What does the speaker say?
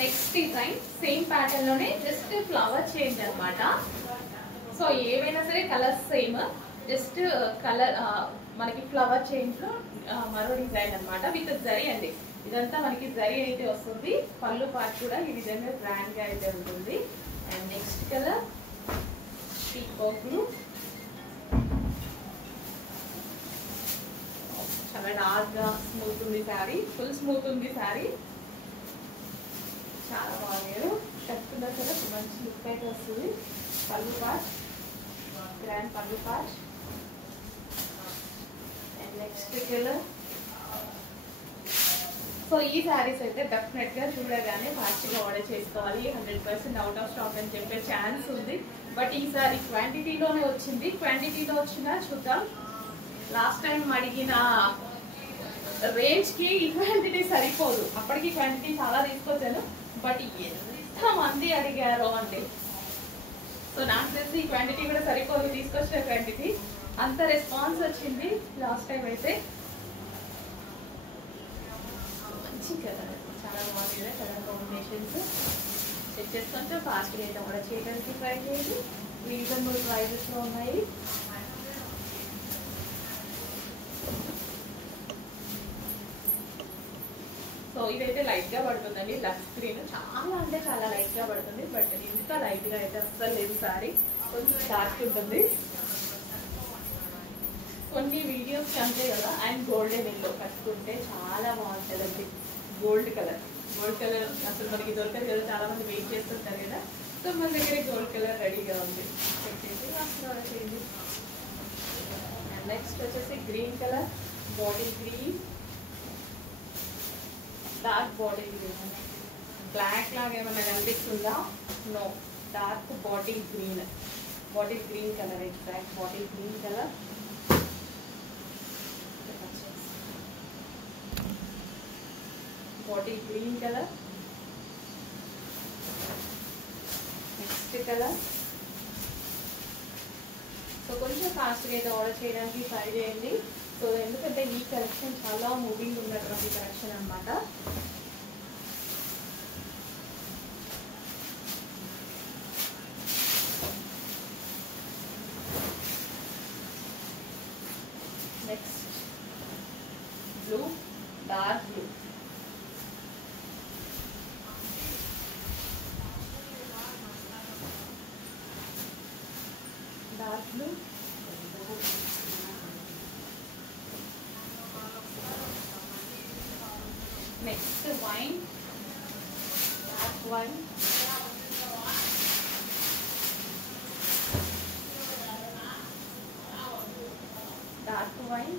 Next design same pattern లోనే just flower change అన్నమాట. So ఏవైనా సరే కలర్స్ సేమ్, జస్ట్ కలర్ మనకి ఫ్లవర్ చేంజ్ లో మరో డిజైన్ అన్నమాట విత్ జరీ అండి. ఇదంతా మనకి జరీ అయితే వస్తుంది. పళ్ళు పార్ట్ కూడా ఈ విధంగా గ్రాండ్ గా అయితే ఉంటుంది. And next colour peacock blue, చాలా డార్క్ గా స్మూత్ ఉంది శారీ, ఫుల్ స్మూత్ ఉంది శారీ, చాలా బాగున్నారు. కట్టుకున్నా సరే మంచి లుక్ అయితే వస్తుంది. పళ్ళు పార్ట్ గ్రాండ్ పళ్ళు part. And next colour. So ఈ శారీస్ అయితే డెఫినెట్ గా చూడగానే ఫాస్ట్గా ఆర్డర్ చేసుకోవాలి. 100% అవుట్ ఆఫ్ స్టాక్ అని చెప్పే ఛాన్స్ ఉంది. బట్ ఈసారి క్వాంటిటీలోనే వచ్చింది. క్వాంటిటీలో వచ్చినా చూద్దాం. లాస్ట్ టైం అడిగిన రేంజ్ కి ఈ క్వాంటిటీ సరిపోదు. అప్పటికి క్వాంటిటీ చాలా తీసుకొచ్చాను, బట్ ఎంత మంది అడిగారో అండి. సో నాకు తెలిసి ఈ క్వాంటిటీ కూడా సరిపోదు తీసుకొచ్చిన క్వాంటిటీ. అంత రెస్పాన్స్ వచ్చింది లాస్ట్ టైం అయితే. మంచి కలర్, చాలా బాగుంది కలర్ కాంబినేషన్స్. చెక్ చేసుకుంటే ఫాస్ట్గా అయితే కూడా చేయడానికి ట్రై చేయండి. రీజనబుల్ ప్రైజెస్ లో ఉన్నాయి. సో ఇదైతే లైట్ గా పడుతుందండి. లక్స్ గ్రీన్ చాలా అంటే చాలా లైట్ గా పడుతుంది. బట్ ఇంత లైట్ గా అయితే అస్సలు లేదు. సారీ కొంచెం డార్క్ ఉంటుంది. కొన్ని వీడియోస్ అంతే కదా. అండ్ గోల్డెన్ ఎల్లో కట్టుకుంటే చాలా బాగుంటుందండి. గోల్డ్ కలర్ అసలు మనకి దొరకదు కదా, చాలా మంది వెయిట్ చేస్తుంటారు కదా. సో మన దగ్గర గోల్డ్ కలర్ రెడీగా ఉంది. చేయండి. అండ్ నెక్స్ట్ వచ్చేసి green colour, bottle green, dark bottle green. Black లాగా ఏమన్నా కనిపిస్తుందా? No, dark bottle green colour, exact bottle green colour. Bottle green colour. Next colour. So కొంచెం ఫాస్ట్గా అయితే ఆర్డర్ చేయడానికి ట్రై చేయండి. సో ఎందుకంటే ఈ కలెక్షన్ చాలా మూవింగ్ ఉన్నటువంటి కలెక్షన్ అన్నమాట. Next blue, dark blue. Dark blue. Next wine, dark wine. Dark wine.